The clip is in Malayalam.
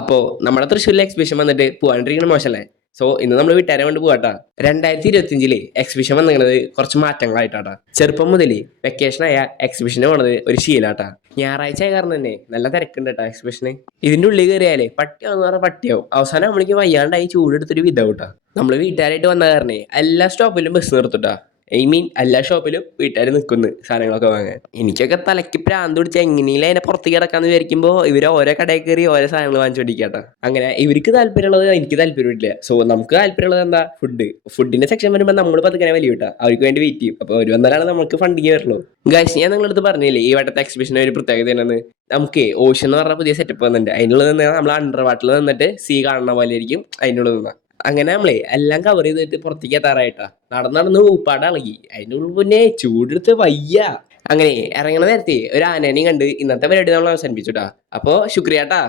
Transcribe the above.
അപ്പോൾ നമ്മുടെ തൃശ്ശൂരിലെ എക്സിബിഷൻ വന്നിട്ട് പോകാണ്ടിരിക്കുന്ന മോശമല്ലേ. സോ ഇന്ന് നമ്മൾ വീട്ടുകാരെ കൊണ്ട് പോകാട്ടാ. 2025 എക്സിബിഷൻ വന്നിരിക്കുന്നത് കുറച്ച് മാറ്റങ്ങളായിട്ടാട്ടാ. ചെറുപ്പം മുതൽ വെക്കേഷനായ എക്സിബിഷന് പോണത് ഒരു ശീലാട്ടാ. ഞായറാഴ്ച ആയ കാരണം തന്നെ നല്ല തിരക്കുണ്ട് കേട്ടോ എക്സിബിഷന്. ഇതിന്റെ ഉള്ളിൽ കയറിയാലേ പട്ടിയാവുന്ന പറഞ്ഞാൽ പട്ടിയാവും. അവസാനം നമ്മൾക്ക് വയ്യാണ്ടായി ചൂടെടുത്തൊരു വിധൗട്ടാ. നമ്മൾ വീട്ടുകാരായിട്ട് വന്ന കാരണേ എല്ലാ സ്റ്റോപ്പിലും ബസ് നിർത്തുട്ടാ. എല്ലാ ഷോപ്പിലും വീട്ടുകാർ നിൽക്കുന്നു സാധനങ്ങളൊക്കെ വാങ്ങാൻ. എനിക്കൊക്കെ തലയ്ക്ക് പ്രാന്ത് പിടിച്ച് എങ്ങനെയും അതിനെ പുറത്തേക്ക് കിടക്കാന്ന് വിചാരിക്കുമ്പോൾ ഇവർ ഓരോ കടയിൽ കയറി ഓരോ സാധനങ്ങൾ വാങ്ങിച്ചു പിടിക്കാട്ടോ. അങ്ങനെ ഇവർക്ക് താല്പര്യമുള്ളത് എനിക്ക് താല്പര്യമില്ല. സോ നമുക്ക് താല്പര്യമുള്ളത് എന്താ? ഫുഡിന്റെ സെക്ഷൻ വരുമ്പോൾ നമ്മൾ പതുക്കെ വലിയ കിട്ടാം. അവർക്ക് വേണ്ടി വെയിറ്റ് ചെയ്യും. അപ്പോൾ അവർ വന്നാലാണ് നമുക്ക് ഫണ്ടിങ് വരുള്ളൂ. ഗൈസ്, ഞാൻ നിങ്ങളുടെ അടുത്ത് പറഞ്ഞില്ലേ ഈ വട്ടത്തെ എക്സിബിഷന് ഒരു പ്രത്യേകത ഉണ്ടെന്ന്. നമുക്ക് ഓഷൻ എന്ന് പറഞ്ഞ പുതിയ സെറ്റപ്പ് വന്നിട്ടുണ്ട്. അതിനുള്ളത് നമ്മൾ അണ്ടർ വാട്ടറിൽ നിന്നിട്ട് സീ കാണുന്ന പോലെ ആയിരിക്കും അതിനുള്ളത് നിന്നാ. അങ്ങനെ നമ്മളെ എല്ലാം കവർ ചെയ്തിട്ട് പുറത്തേക്ക് എത്താറായിട്ടാ. നടന്ന് ഊപ്പാട് ഇളകി. അതിൻ്റെ ഉള്ളിൽ പിന്നെ ചൂടെടുത്ത് വയ്യ. അങ്ങനെ ഇറങ്ങണ നേരത്തെ ഒരു ആനേനെയും കണ്ട് ഇന്നത്തെ പരിപാടി നമ്മൾ അവസാനിപ്പിച്ചുട്ടാ. അപ്പോൾ ശുക്രിയാട്ടാ.